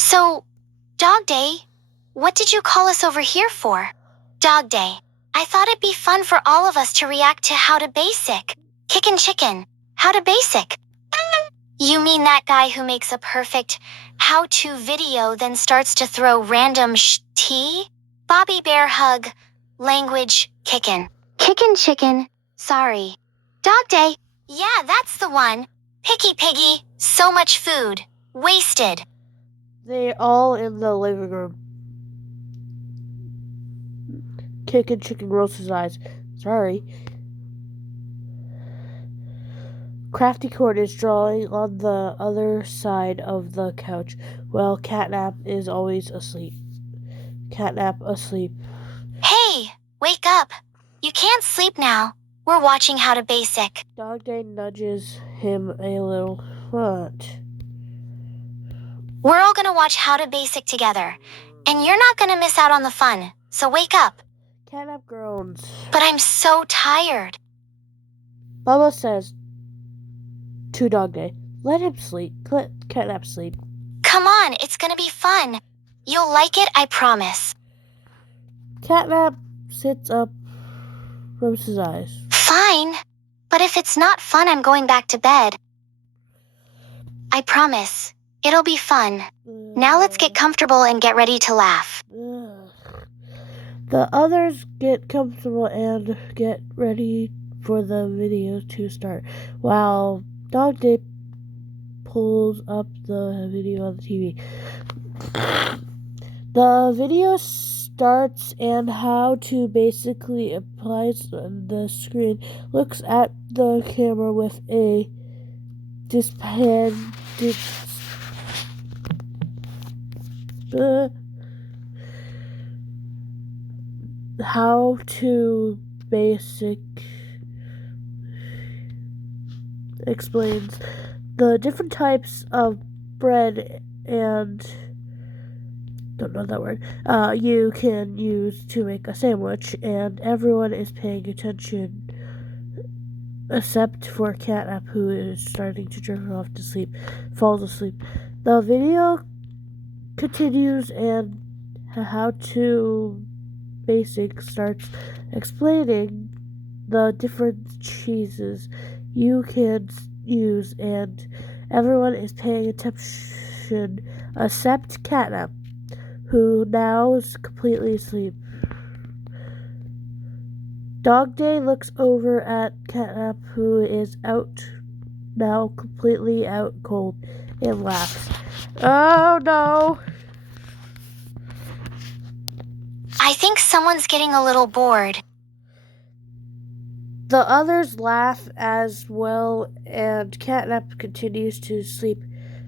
So, Dog Day, what did you call us over here for? Dog Day. I thought it'd be fun for all of us to react to How to Basic. Kickin' Chicken. How to Basic. You mean that guy who makes a perfect how-to video then starts to throw random tea? Bobby Bear hug. Language. Kickin'. Kickin' Chicken. Sorry. Dog Day. Yeah, that's the one. Picky Piggy. So much food. Wasted. They're all in the living room. Kickin' Chicken rolls his eyes. Sorry. Crafty Corn is drawing on the other side of the couch, while Catnap is always asleep. Catnap asleep. Hey, wake up. You can't sleep now. We're watching How to Basic. Dog Day nudges him a little. What? We're all gonna watch How to Basic together, and you're not gonna miss out on the fun, so wake up. Catnap groans. But I'm so tired. Bubba says to Dog Day, let him sleep. Let Catnap sleep. Come on, it's gonna be fun. You'll like it, I promise. Catnap sits up, rubs his eyes. Fine, but if it's not fun, I'm going back to bed. I promise. It'll be fun. Now let's get comfortable and get ready to laugh. The others get comfortable and get ready for the video to start, while Dog Day pulls up the video on the TV. The video starts and How to basically applies on the screen, looks at the camera with a disbanded How to Basic explains the different types of bread and don't know that word you can use to make a sandwich, and everyone is paying attention except for Catnap, who is starting to drift off to sleep, falls asleep. The video continues and How to Basic starts explaining the different cheeses you can use, and everyone is paying attention except Catnap, who now is completely asleep. Dog Day looks over at Catnap, who is now completely out cold, and laughs. Oh no! I think someone's getting a little bored. The others laugh as well, and Catnap continues to sleep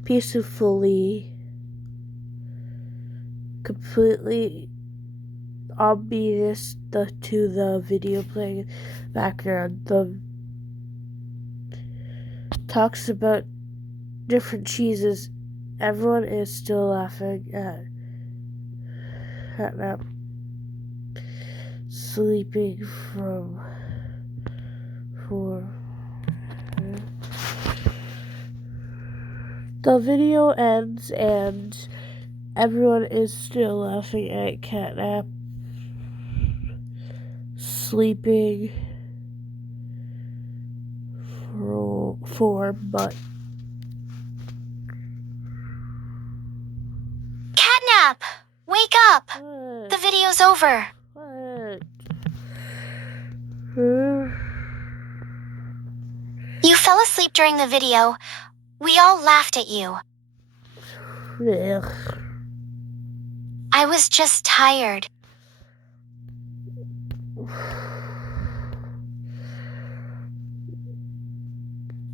peacefully, completely oblivious to the video playing in the background. The talks about different cheeses. Everyone is still laughing at Catnap sleeping for the video ends and everyone is still laughing at Catnap sleeping but Catnap! Wake up! The video's over. What? You fell asleep during the video. We all laughed at you. Ugh. I was just tired.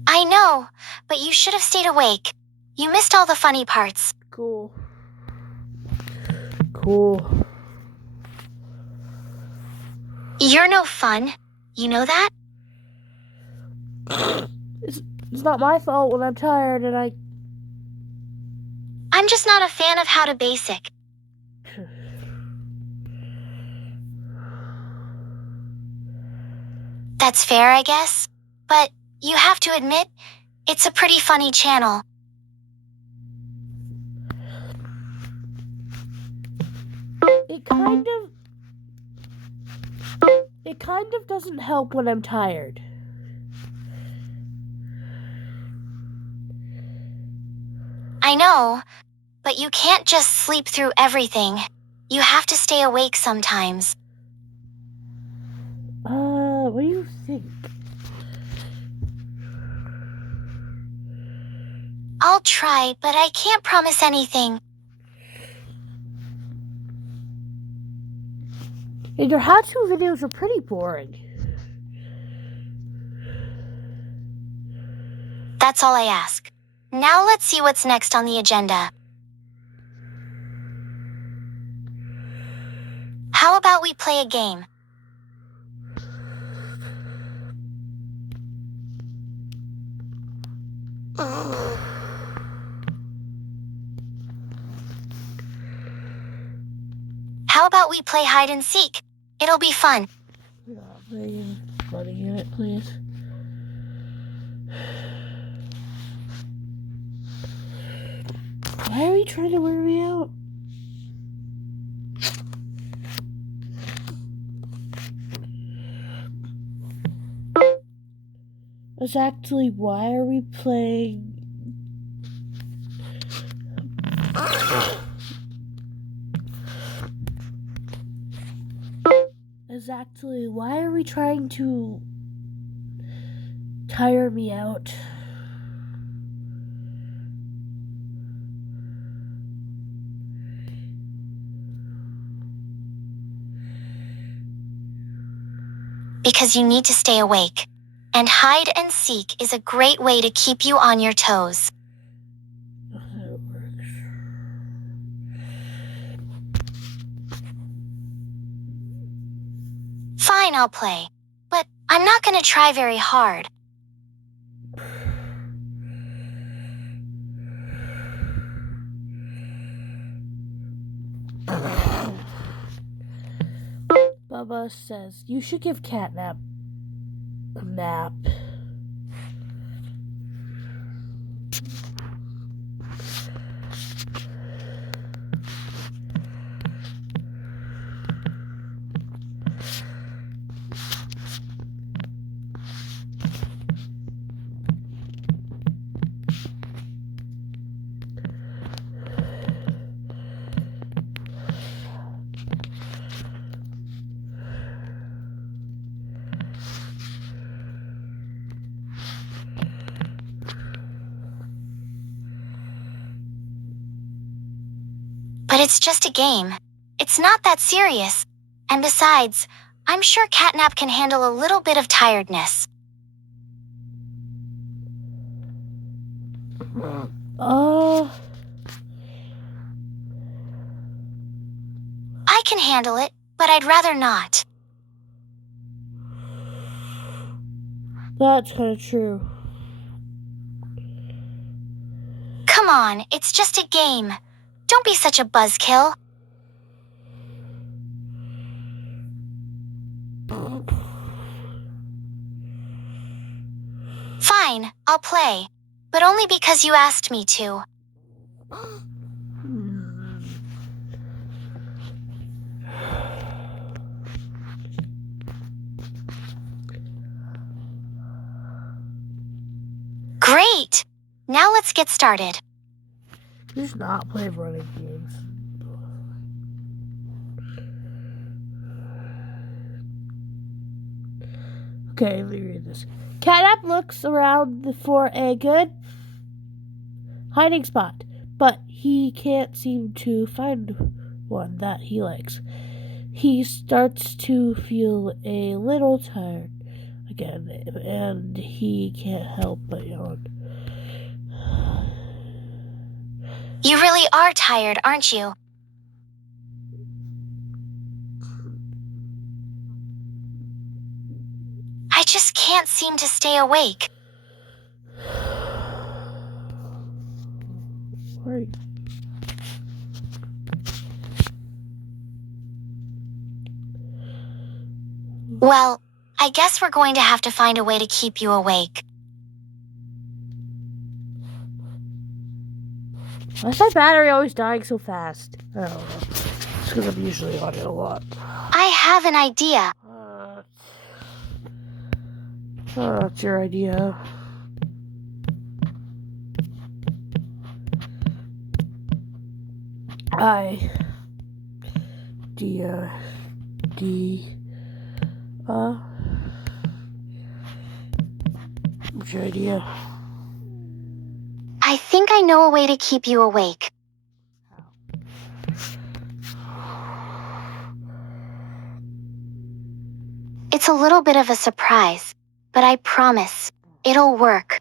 I know, but you should have stayed awake. You missed all the funny parts. Cool. You're no fun. You know that? It's not my fault when I'm tired and I'm just not a fan of How to Basic. That's fair, I guess. But you have to admit, it's a pretty funny channel. kind of doesn't help when I'm tired. I know, but you can't just sleep through everything. You have to stay awake sometimes. What do you think? I'll try, but I can't promise anything. And your how-to videos are pretty boring. That's all I ask. Now let's see what's next on the agenda. How about we play a game? How about we play hide and seek? It'll be fun. Yeah, please, funny unit, please. Why are you trying to wear me out? Exactly, why are we playing? Exactly, why are we trying to tire me out? Because you need to stay awake. And hide and seek is a great way to keep you on your toes. That works. Fine, I'll play. But I'm not gonna try very hard. Bubba says, you should give Catnap a nap. But it's just a game. It's not that serious. And besides, I'm sure Catnap can handle a little bit of tiredness. I can handle it, but I'd rather not. That's kind of true. Come on, it's just a game. Don't be such a buzzkill. Fine, I'll play. But only because you asked me to. Great! Now let's get started. Who's not playing running games? Okay, let me read this. Catnap looks around for a good hiding spot, but he can't seem to find one that he likes. He starts to feel a little tired again, and he can't help but yawn. You really are tired, aren't you? I just can't seem to stay awake. Right. Well, I guess we're going to have to find a way to keep you awake. Why is my battery always dying so fast? I don't know. because I'm usually on it a lot. I have an idea. What's your idea? What's your idea? I think I know a way to keep you awake. It's a little bit of a surprise, but I promise, it'll work.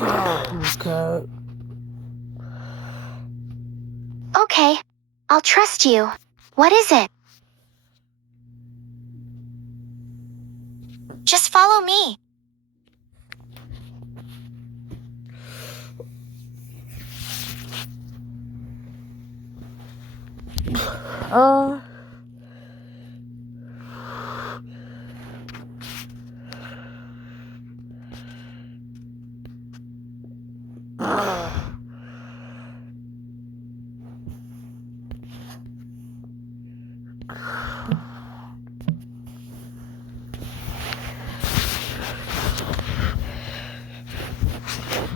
Okay. Okay, I'll trust you. What is it? Just follow me.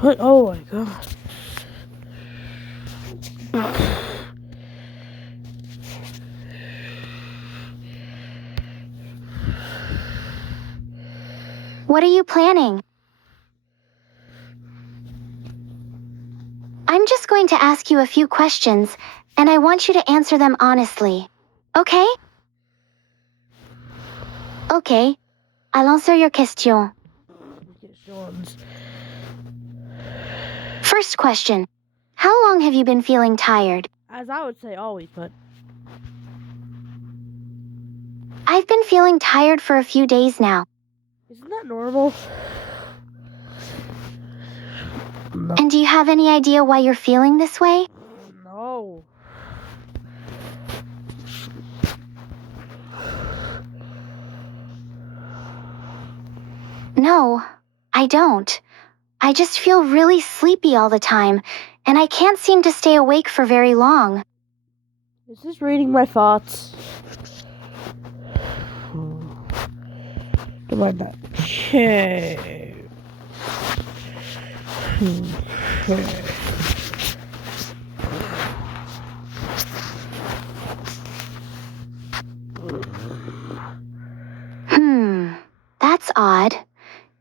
What? Oh my god. What are you planning? I'm just going to ask you a few questions, and I want you to answer them honestly. Okay? Okay. Allons sur your question. First question. How long have you been feeling tired? As I would say always, but I've been feeling tired for a few days now. isn't that normal? No. And do you have any idea why you're feeling this way? No. No, I don't. I just feel really sleepy all the time, and I can't seem to stay awake for very long. Is this reading my thoughts? Don't mind that. Okay. That's odd.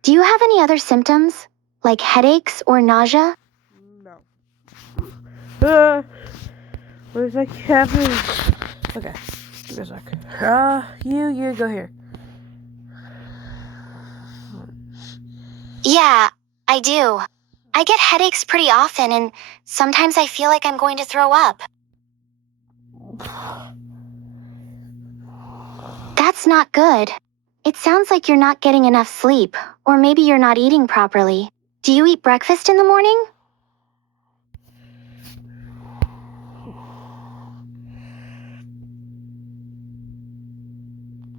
Do you have any other symptoms? Like headaches or nausea? No. What is that happening? Okay. Give me a sec. You go here. Yeah, I do. I get headaches pretty often, and sometimes I feel like I'm going to throw up. That's not good. It sounds like you're not getting enough sleep, or maybe you're not eating properly. Do you eat breakfast in the morning?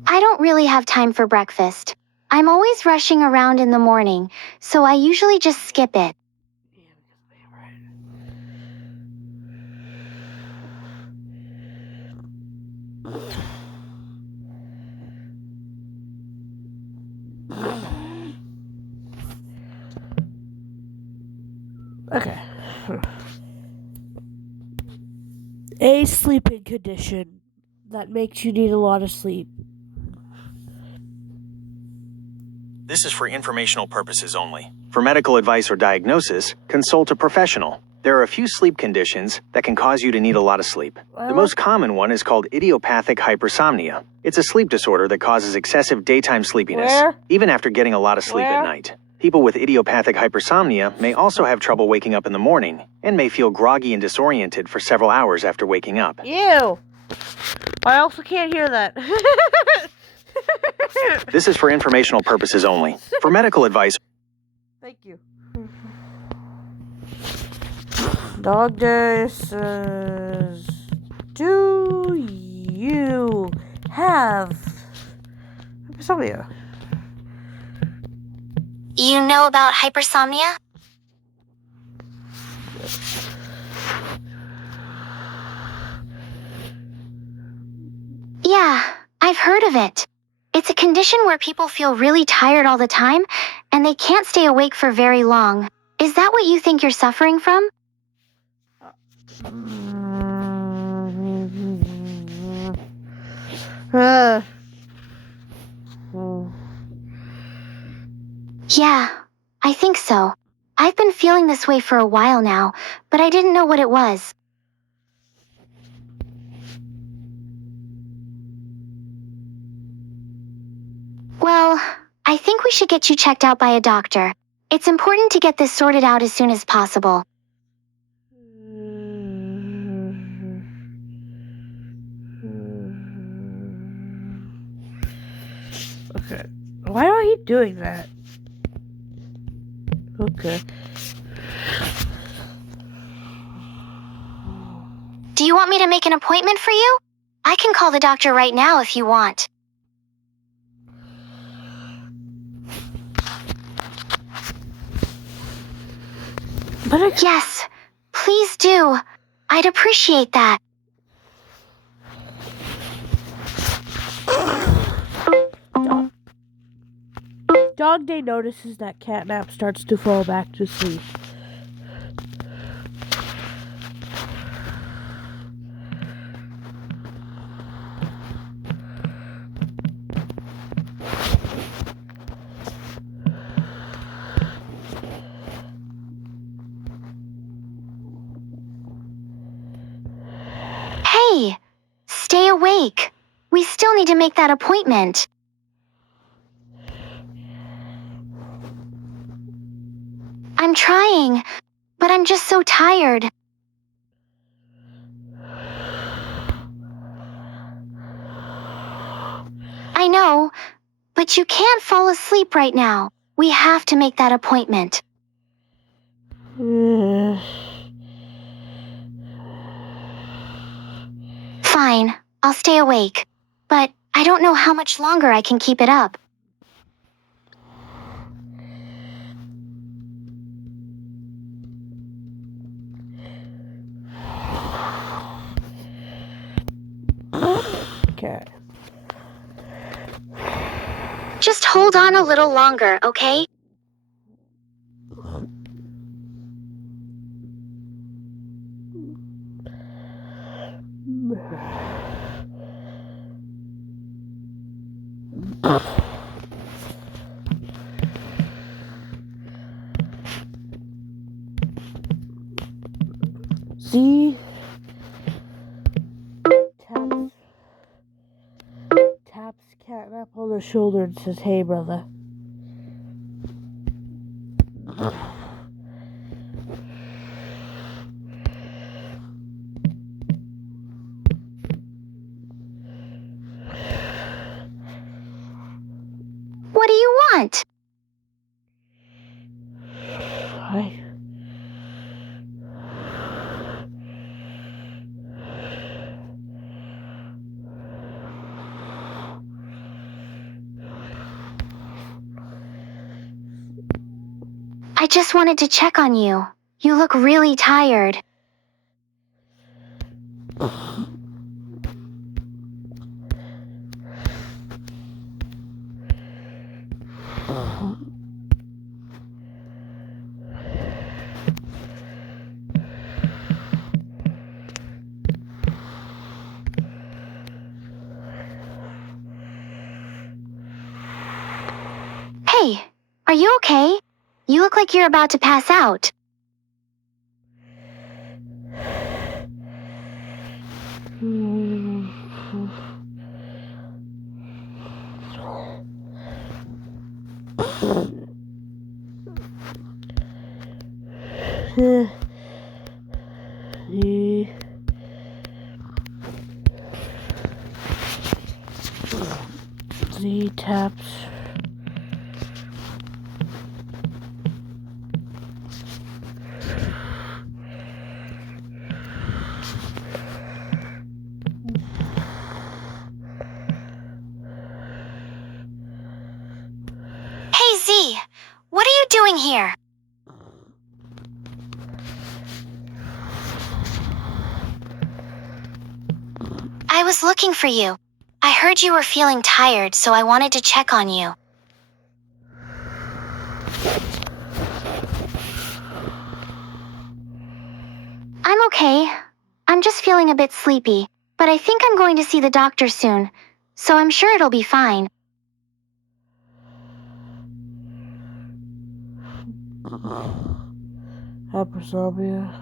I don't really have time for breakfast. I'm always rushing around in the morning, so I usually just skip it. Okay. A sleeping condition that makes you need a lot of sleep. This is for informational purposes only. For medical advice or diagnosis, consult a professional. There are a few sleep conditions that can cause you to need a lot of sleep. The most common one is called idiopathic hypersomnia. It's a sleep disorder that causes excessive daytime sleepiness, even after getting a lot of sleep at night. People with idiopathic hypersomnia may also have trouble waking up in the morning and may feel groggy and disoriented for several hours after waking up. Ew! I also can't hear that. This is for informational purposes only. For medical advice... Thank you. Dog Day says, do you have hypersomnia? You know about hypersomnia? Yeah, I've heard of it. It's a condition where people feel really tired all the time, and they can't stay awake for very long. Is that what you think you're suffering from? Yeah, I think so. I've been feeling this way for a while now, but I didn't know what it was. Well, I think we should get you checked out by a doctor. It's important to get this sorted out as soon as possible. Okay. Why do I keep doing that? Okay. Do you want me to make an appointment for you? I can call the doctor right now if you want. But Yes, please do. I'd appreciate that. Dog Day notices that Catnap starts to fall back to sleep. Hey, stay awake. We still need to make that appointment. I'm trying, but I'm just so tired. I know, but you can't fall asleep right now. We have to make that appointment. Fine, I'll stay awake. But I don't know how much longer I can keep it up. Okay. Just hold on a little longer, okay? Z taps Catnap on the shoulder and says, "Hey, brother." What do you want? Hi. I just wanted to check on you. You look really tired. Hey, are you okay? You look like you're about to pass out. Z taps. Hey Z, what are you doing here? I was looking for you. I heard you were feeling tired, so I wanted to check on you. I'm okay. I'm just feeling a bit sleepy, but I think I'm going to see the doctor soon, so I'm sure it'll be fine. Hypersomnia.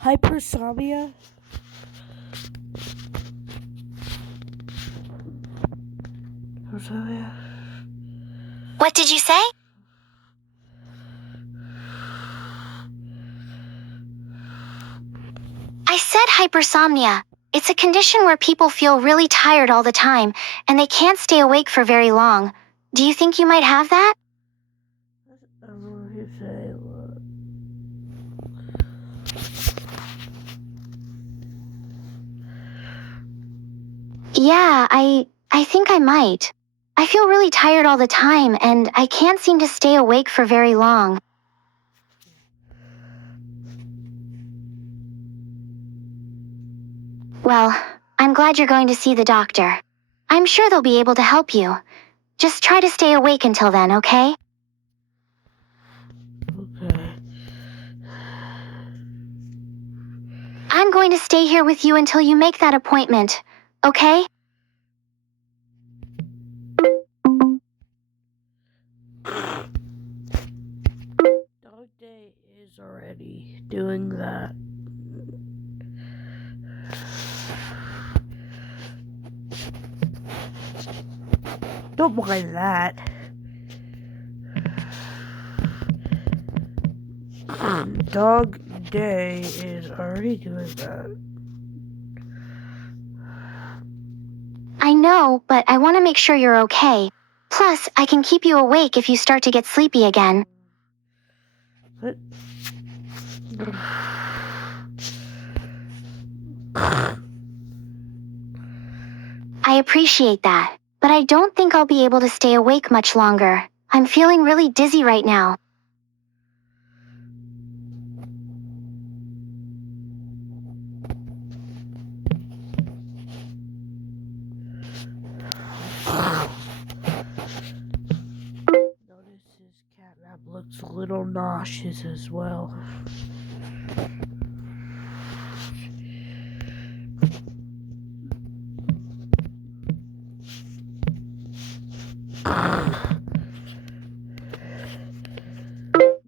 Hypersomnia? Hypersomnia? What did you say? I said hypersomnia. It's a condition where people feel really tired all the time, and they can't stay awake for very long. Do you think you might have that? I don't know what you say. Yeah, I think I might. I feel really tired all the time, and I can't seem to stay awake for very long. Well, I'm glad you're going to see the doctor. I'm sure they'll be able to help you. Just try to stay awake until then, okay? Okay. I'm going to stay here with you until you make that appointment, okay? Dog Day is already doing that. Don't mind that. Dog Day is already doing that. I know, but I want to make sure you're okay. Plus, I can keep you awake if you start to get sleepy again. What? I appreciate that, but I don't think I'll be able to stay awake much longer. I'm feeling really dizzy right now. Notice his catnap looks a little nauseous as well.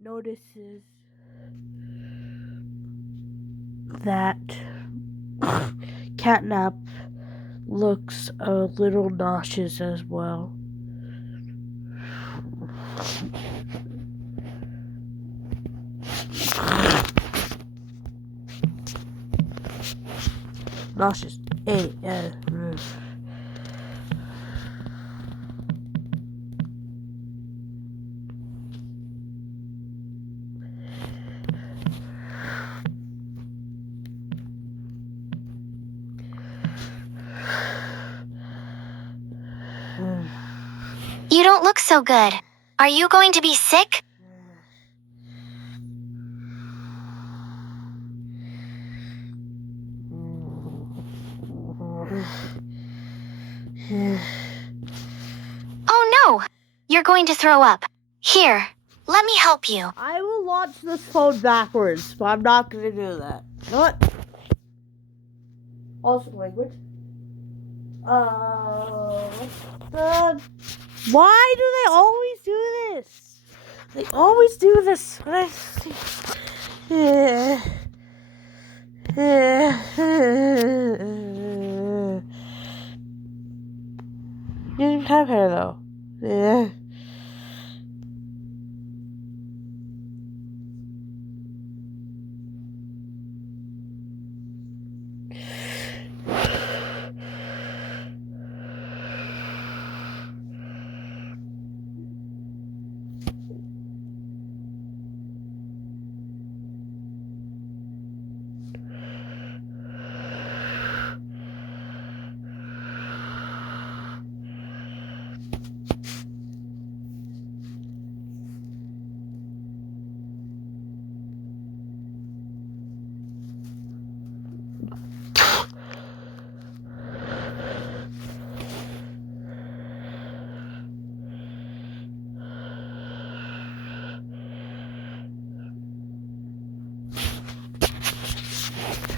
Notices that catnap looks a little nauseous as well. Nauseous. Hey, You don't look so good. Are you going to be sick? Oh no! You're going to throw up. Here, let me help you. I will launch this phone backwards, but I'm not gonna do that. You know what? Also language. Why do they always do this? They always do this. You didn't have hair though. Yeah.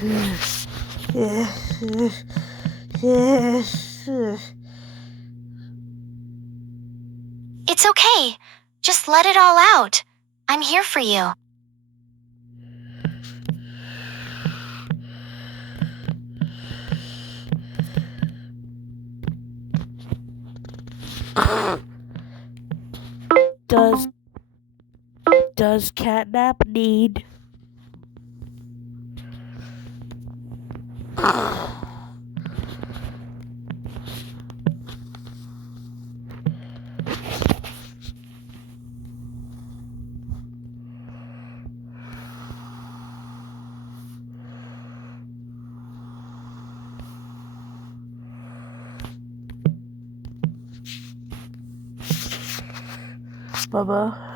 It's okay. Just let it all out. I'm here for you. Does Catnap need Bubba?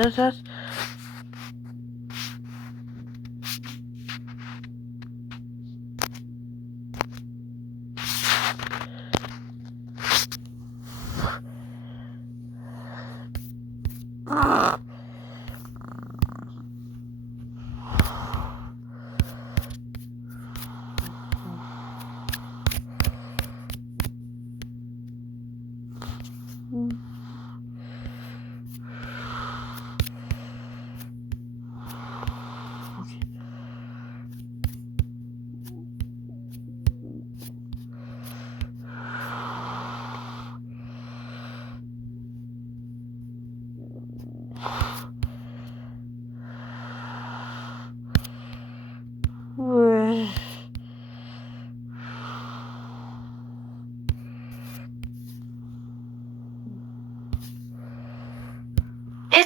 That's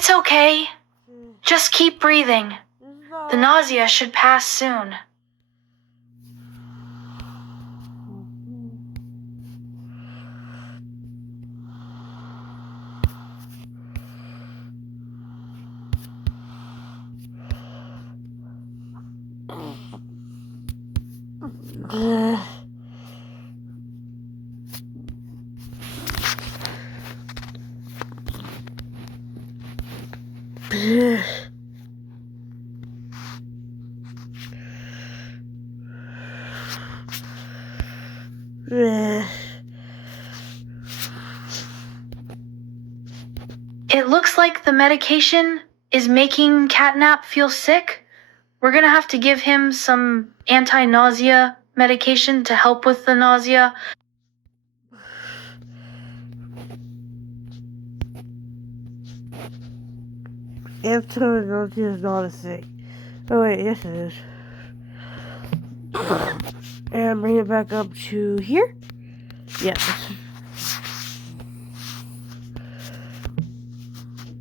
It's okay. Just keep breathing. The nausea should pass soon. It looks like the medication is making Catnap feel sick. We're gonna have to give him some anti-nausea medication to help with the nausea. Anti-nausea is not a thing. Oh wait, yes it is. And bring it back up to here. Yes.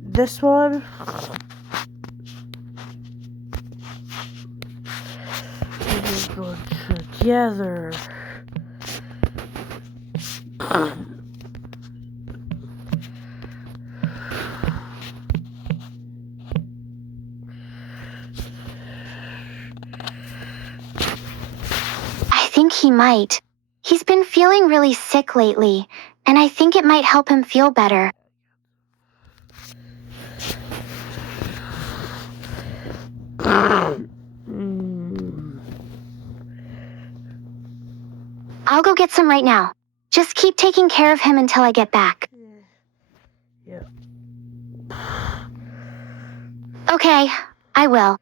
This one. We're going together. I think he might. He's been feeling really sick lately, and I think it might help him feel better. I'll go get some right now. Just keep taking care of him until I get back. Yeah. Okay, I will.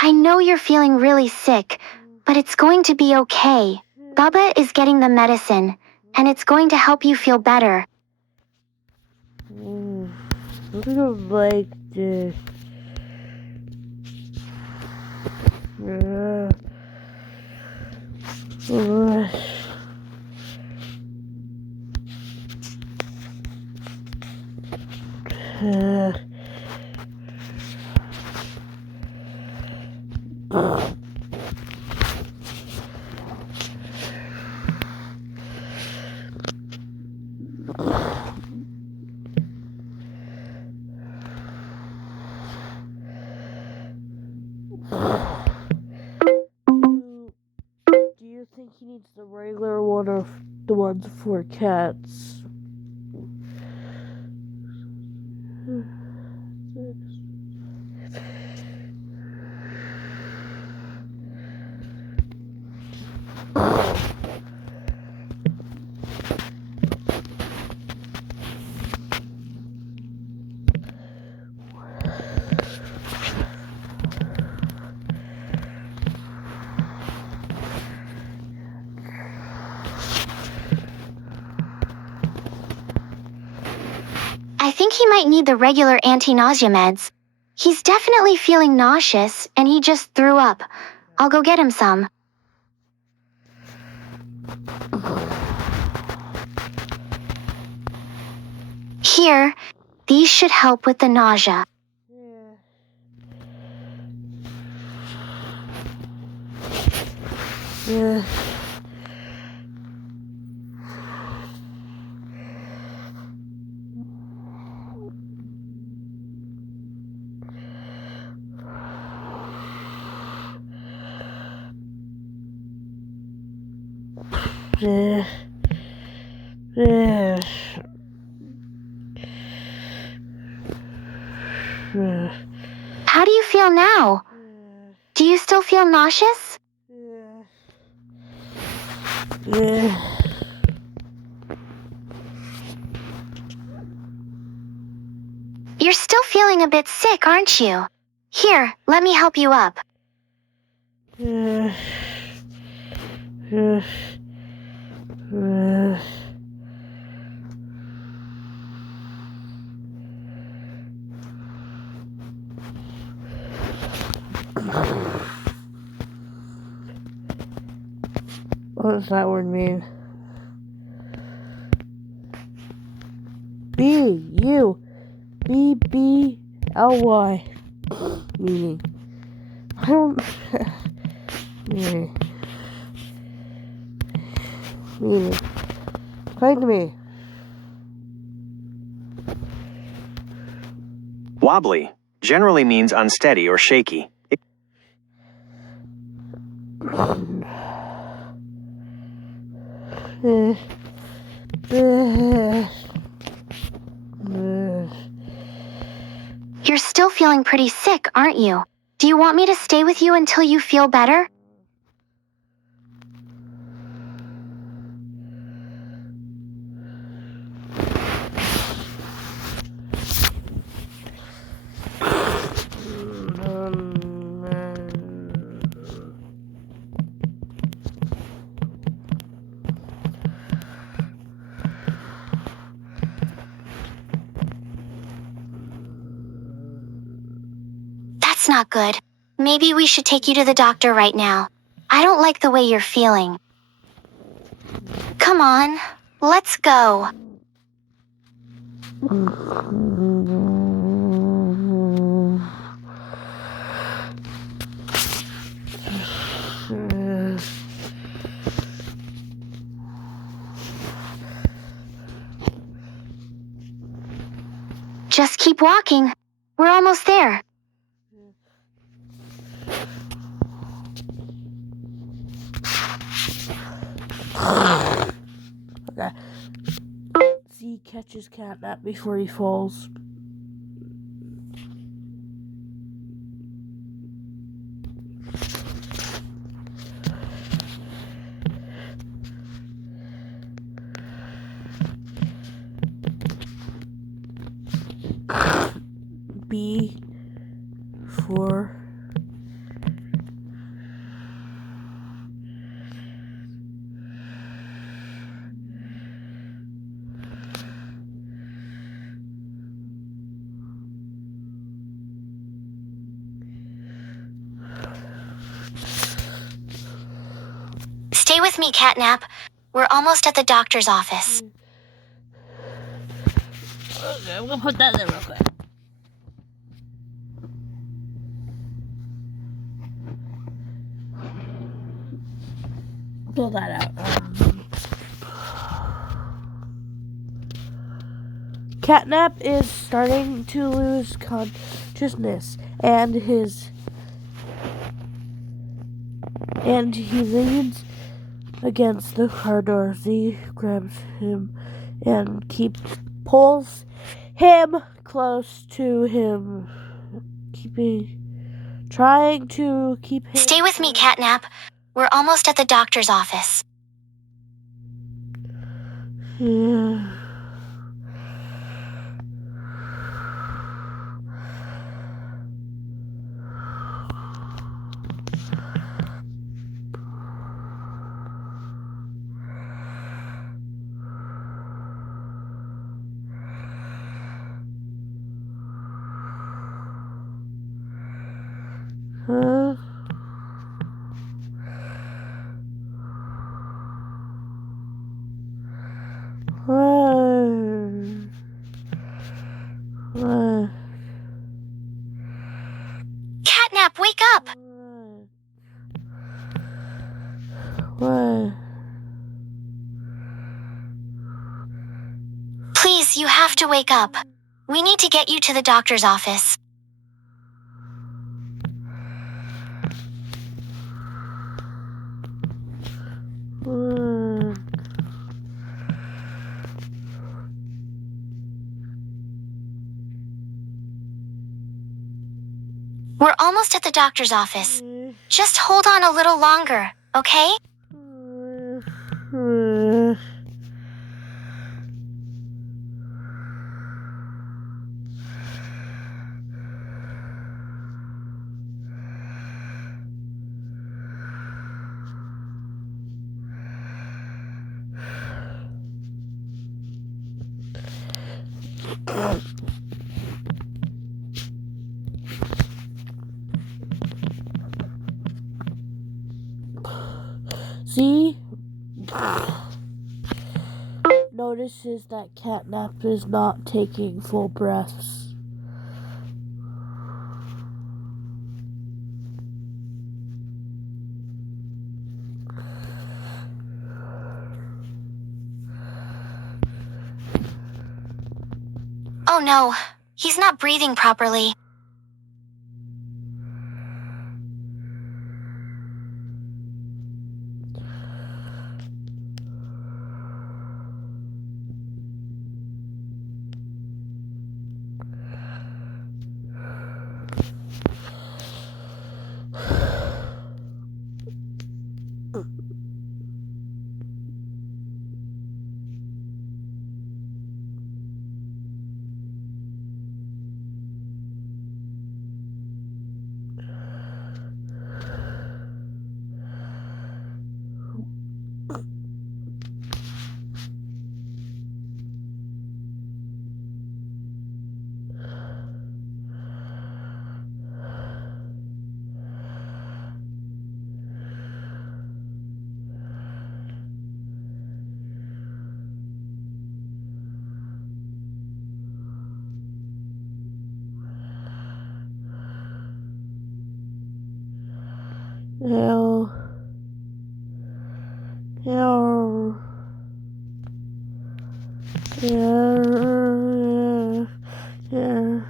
I know you're feeling really sick, but it's going to be okay. Bubba is getting the medicine, and it's going to help you feel better. I don't like this. think he needs the regular one or the ones for cats. I think he might need the regular anti-nausea meds. He's definitely feeling nauseous, and he just threw up. I'll go get him some. Here, these should help with the nausea. Yeah. Yeah. Yeah. Yeah. How do you feel now? Do you still feel nauseous? Yeah. You're still feeling a bit sick, aren't you? Here, let me help you up. Yeah. Yeah. Yeah. What does that word mean? B-U-B-B-L-Y. Meaning. I don't... Meaning. Meaning. Explain to me. Wobbly generally means unsteady or shaky. You're still feeling pretty sick, aren't you? Do you want me to stay with you until you feel better? That's not good. Maybe we should take you to the doctor right now. I don't like the way you're feeling. Come on, let's go. Just keep walking. We're almost there. Okay. Z catches Catnap before he falls. B for Stay with me, Catnap. We're almost at the doctor's office. Okay, I'm gonna put that there real quick. Fill that out. Catnap is starting to lose consciousness, and he leans against the car door. Z grabs him and pulls him close to him, trying to keep him. Stay with me, Catnap. We're almost at the doctor's office. Yeah. Huh? What? Catnap, wake up! What? Please, you have to wake up. We need to get you to the doctor's office. What? We're almost at the doctor's office. Just hold on a little longer, okay? See? Notices that Catnap is not taking full breaths. Oh no, he's not breathing properly. Ew. Ew. Yeah. Yeah.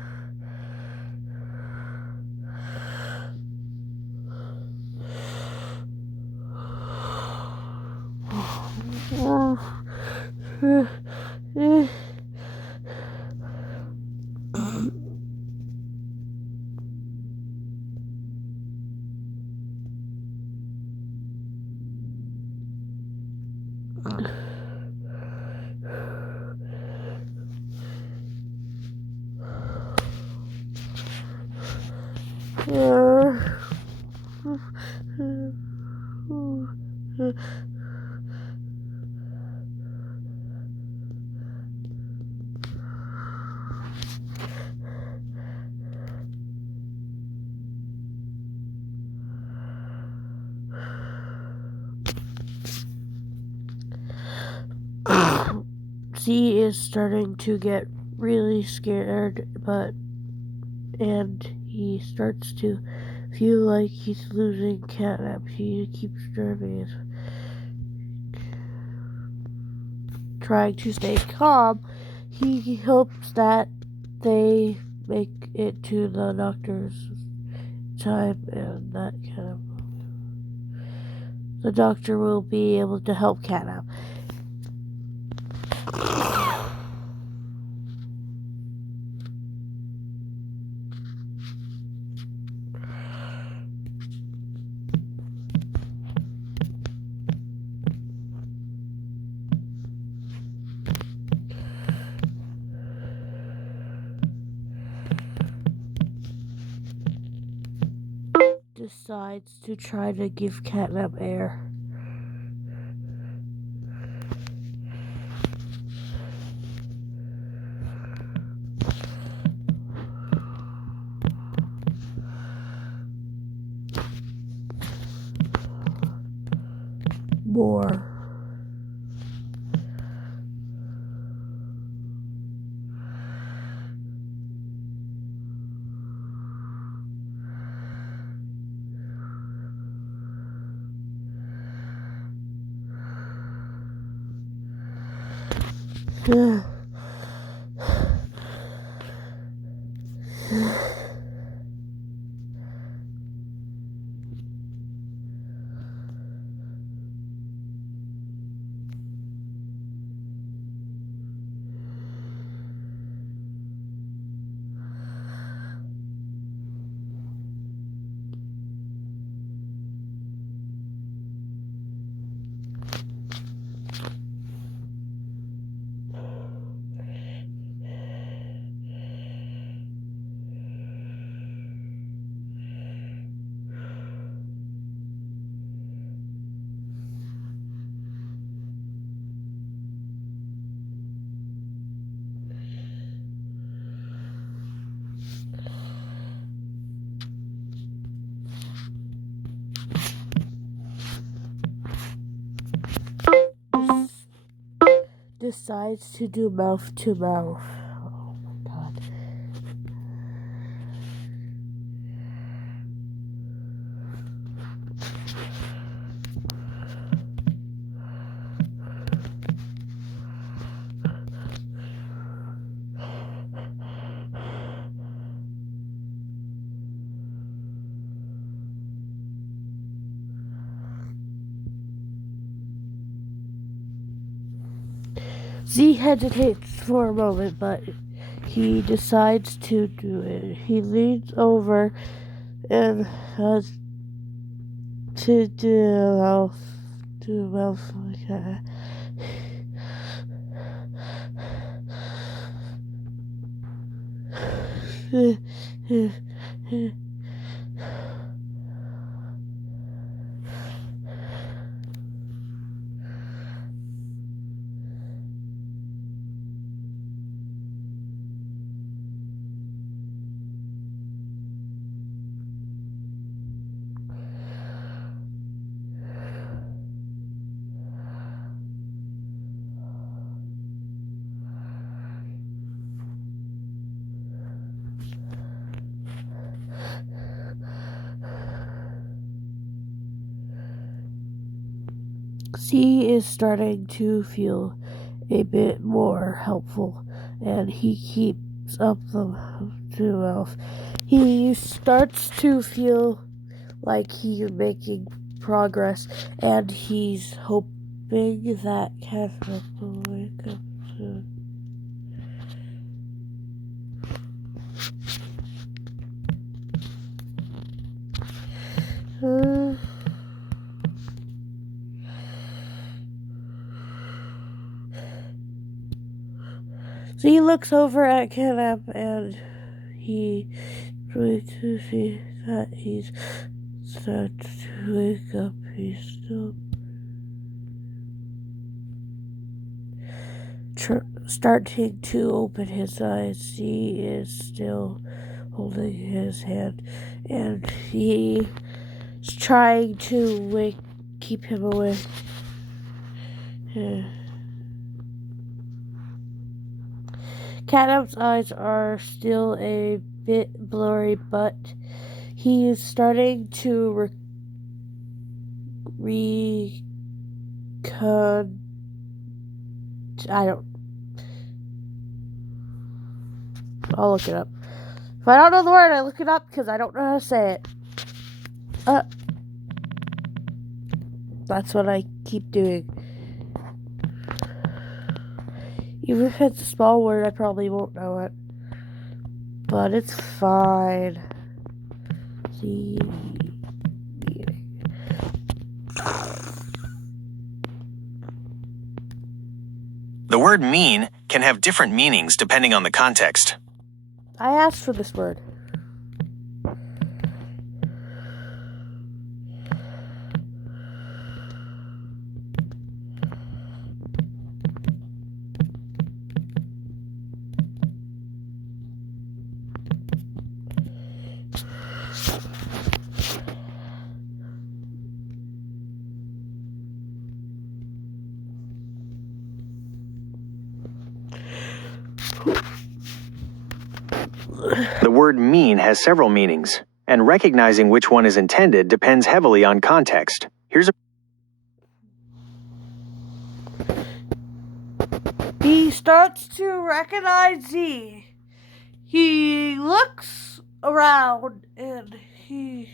Z is starting to get really scared, and he starts to feel like he's losing Catnap. He keeps trying to stay calm. He hopes that they make it to the doctor's time and that kind of the doctor will be able to help Catnap. Decides to try to give Catnap air. More. Decides to do mouth to mouth. Oh my god. Z hesitates for a moment, but he decides to do it. He leans over and has to do mouth like that. C is starting to feel a bit more helpful, and he keeps up the mouth. He starts to feel like he's making progress, and he's hoping that Catnap will wake up soon. So he looks over at Catnap and he tries to see that he's starts to wake up. He's still starting to open his eyes. He is still holding his hand, and he's trying to keep him awake. Catnap's eyes are still a bit blurry, but he is starting to I'll look it up. If I don't know the word, I look it up because I don't know how to say it. That's what I keep doing. Even if it's a small word, I probably won't know it. But it's fine. See. The word mean can have different meanings depending on the context. I asked for this word. The word mean has several meanings, and recognizing which one is intended depends heavily on context. Here's a He starts to recognize Z. He looks around and he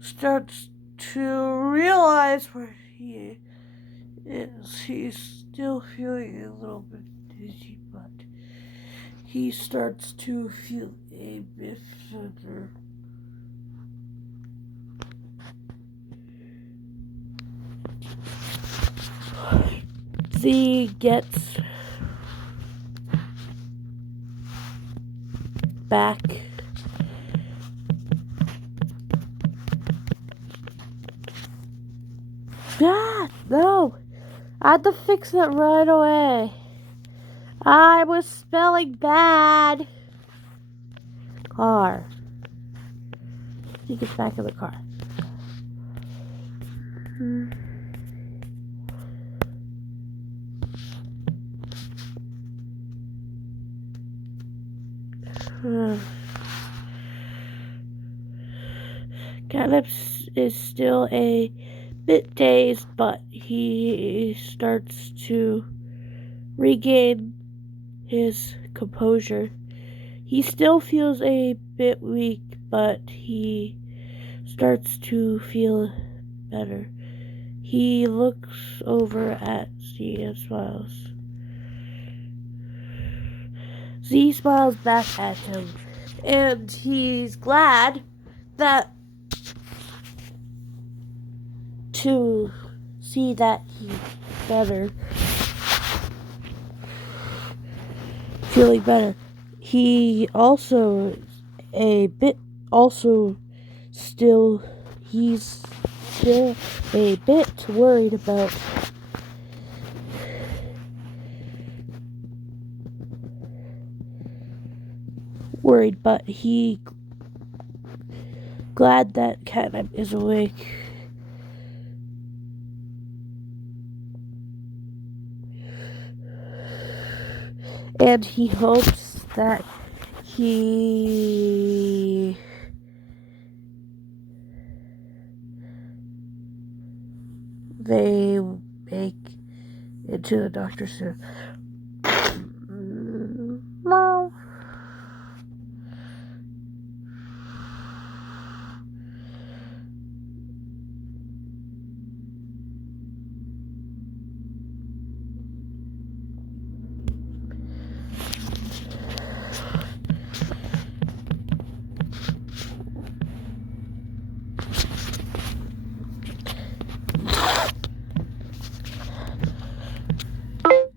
starts to realize where he is. He's still feeling a little bit dizzy, but he starts to feel a bit better. Z gets back no! I had to fix that right away. I was spelling bad. Car. He gets back in the car. Caleb is still a bit dazed, but he starts to regain his composure. He still feels a bit weak, but he starts to feel better. He looks over at Z and smiles. Z smiles back at him, and he's glad that to see that he's better, feeling better. He also he's still a bit worried about but he glad that Catnap is awake. And he hopes that they make it to the doctor soon. No.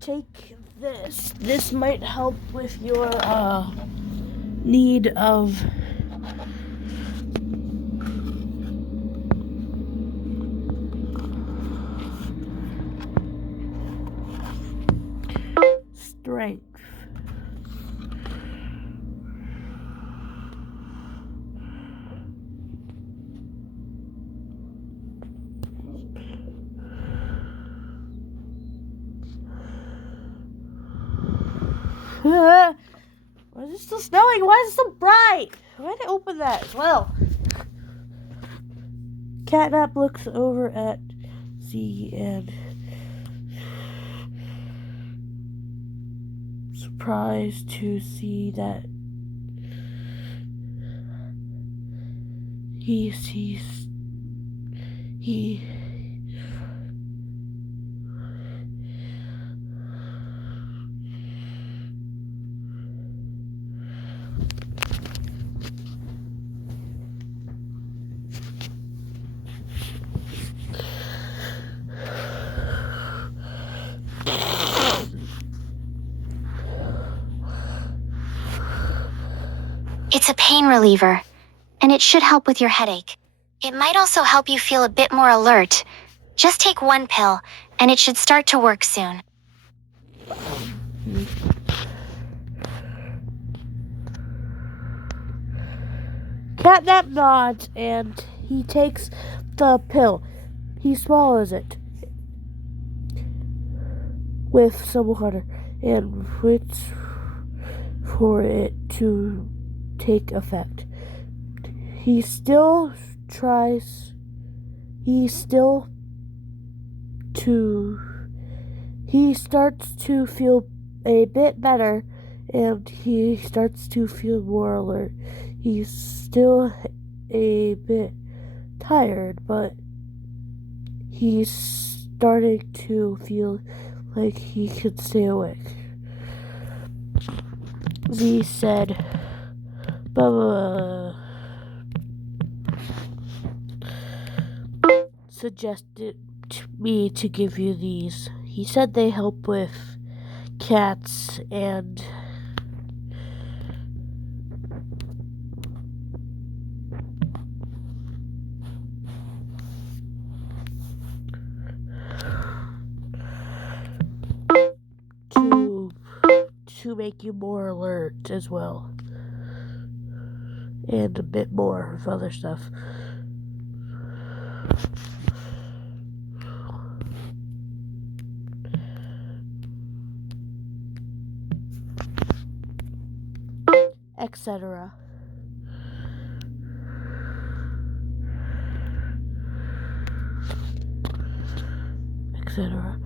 Take this. This might help with your need of strength. Why is it still snowing? Why is it so bright? Why did I open that as well? Catnap looks over at Z and surprised to see that he a pain reliever, and it should help with your headache. It might also help you feel a bit more alert. Just take one pill, and it should start to work soon. Catnap nods and he takes the pill. He swallows it with some water and waits for it to take effect. He starts to feel a bit better, and he starts to feel more alert. He's still a bit tired, but he's starting to feel like he could stay awake. Z said, Bubba suggested me to give you these. He said they help with cats and to make you more alert as well, and a bit more of other stuff. Etc. Etc.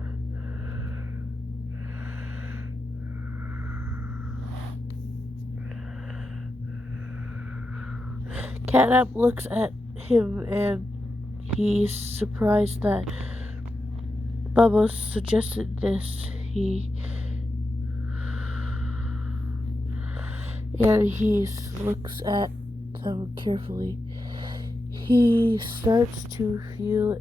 Catnap looks at him and he's surprised that Bubba suggested this. He looks at them carefully. He starts to feel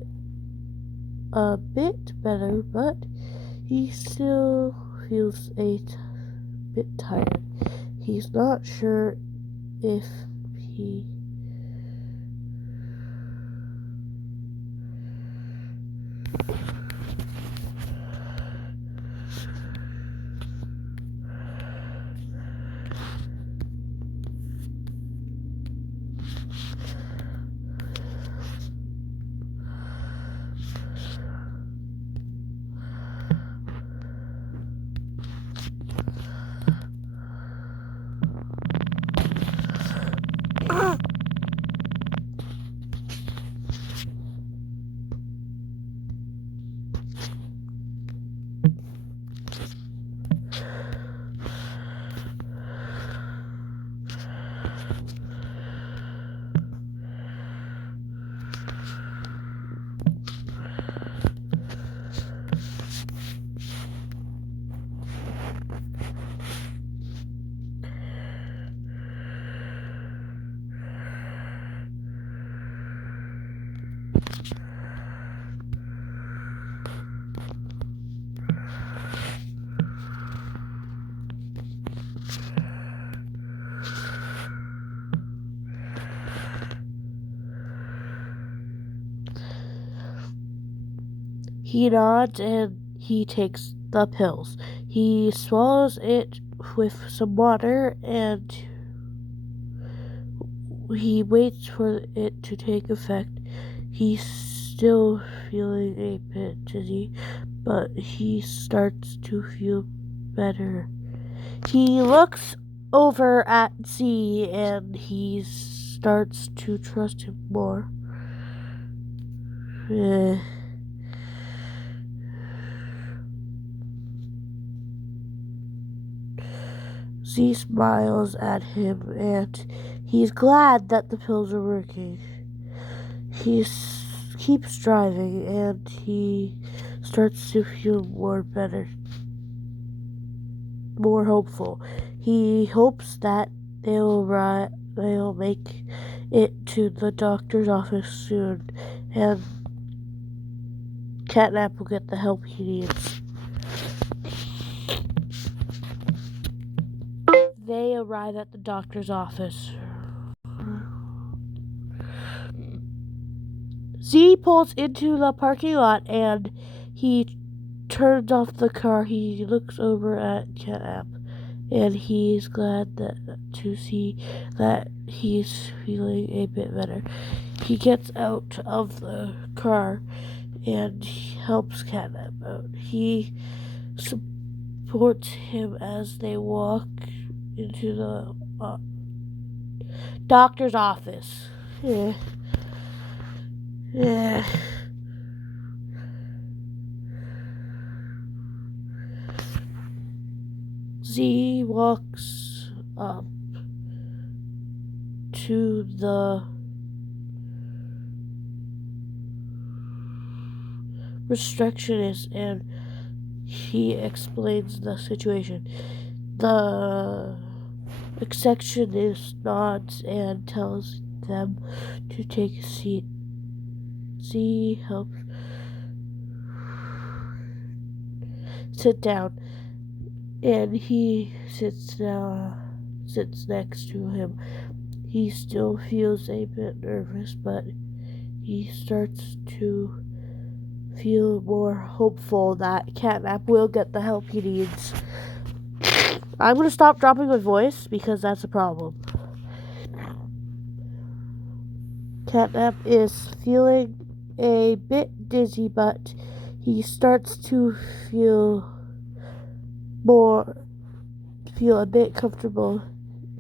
a bit better, but he still feels a bit tired. He's not sure if he He nods and he takes the pills. He swallows it with some water and he waits for it to take effect. He's still feeling a bit dizzy, but he starts to feel better. He looks over at Z and he starts to trust him more. Z smiles at him and he's glad that the pills are working. He keeps driving and he starts to feel more better, more hopeful. He hopes that they'll make it to the doctor's office soon and Catnap will get the help he needs. They arrive at the doctor's office Z pulls into the parking lot and he turns off the car. He looks over at Catnap and he's glad to see that he's feeling a bit better. He gets out of the car and helps Catnap out. He supports him as they walk into the doctor's office. Yeah. Z walks up to the restrictionist and he explains the situation. The receptionist nods and tells them to take a seat. Z helps sit down and he sits next to him. He still feels a bit nervous, but he starts to feel more hopeful that Catnap will get the help he needs. I'm going to stop dropping my voice because that's a problem. Catnap is feeling a bit dizzy, but he starts to feel a bit comfortable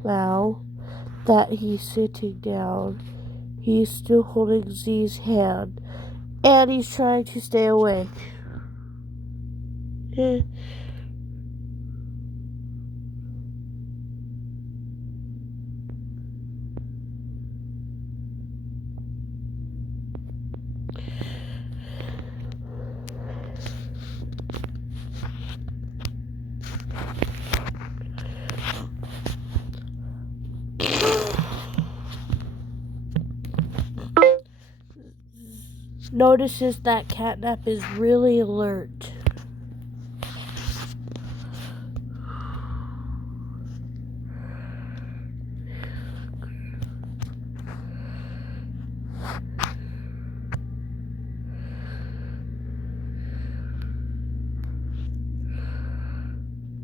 now that he's sitting down. He's still holding Z's hand and he's trying to stay awake. Notices that Catnap is really alert.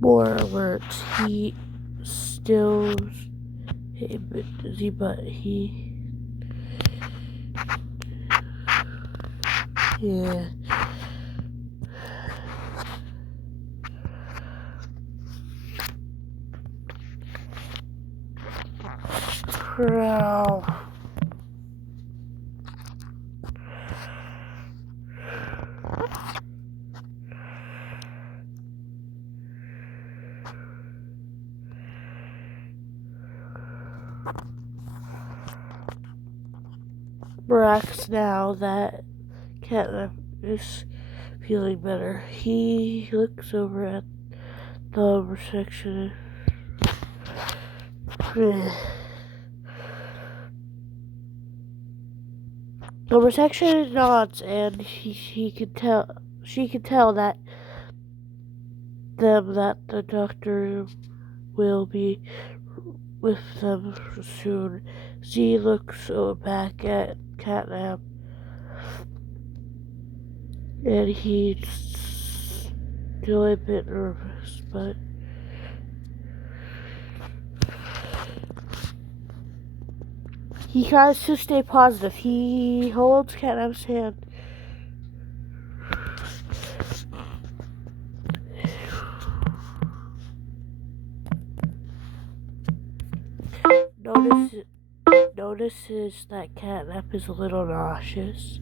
More alert. He still a bit dizzy, but yeah. Crow. Brax, now that Catnap is feeling better, he looks over at the receptionist. The receptionist nods, and she can tell that the doctor will be with them soon. Z looks back at Catnap, and he's still a bit nervous, but he tries to stay positive. He holds Catnap's hand. Notices that Catnap is a little nauseous.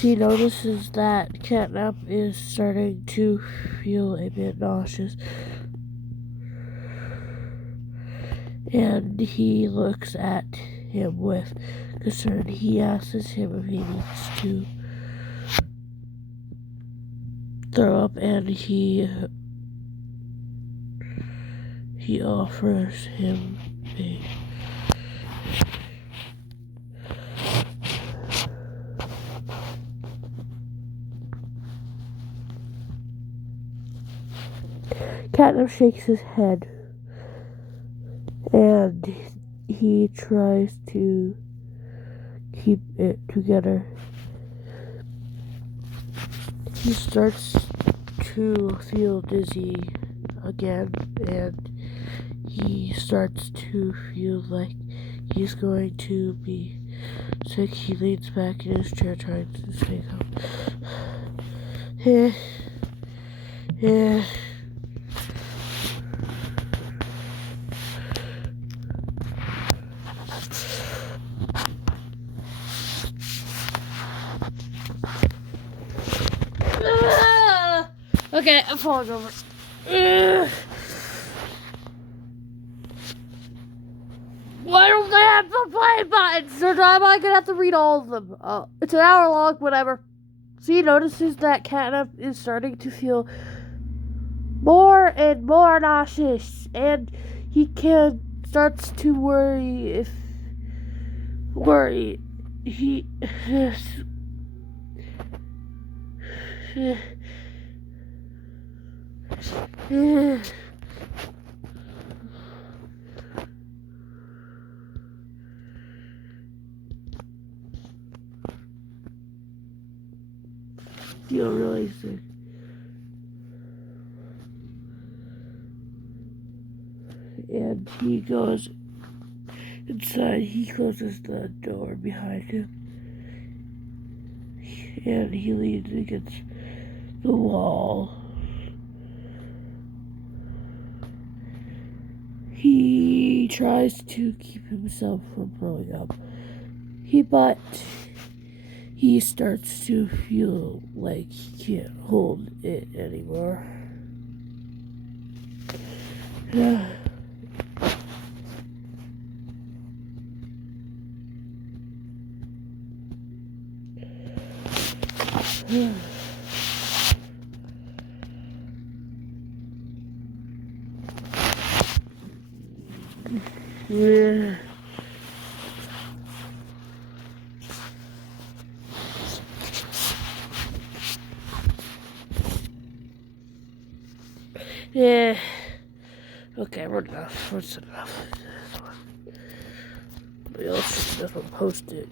He notices that Catnap is starting to feel a bit nauseous. And he looks at him with concern. He asks him if he needs to throw up, and he offers him a Catnap shakes his head, and he tries to keep it together. He starts to feel dizzy again, and he starts to feel like he's going to be sick. He leans back in his chair trying to stay calm. Okay, I'm falling over. Why don't they have the play buttons? Or am I gonna have to read all of them? It's an hour long, whatever. So he notices that Catnap is starting to feel more and more nauseous, and he starts to worry. He feel really sick. And he goes inside. He closes the door behind him, and he leans against the wall. He tries to keep himself from throwing up, but he starts to feel like he can't hold it anymore. Yeah. Yeah. Okay, we're enough. That's enough. Maybe I'll shoot this one, post it.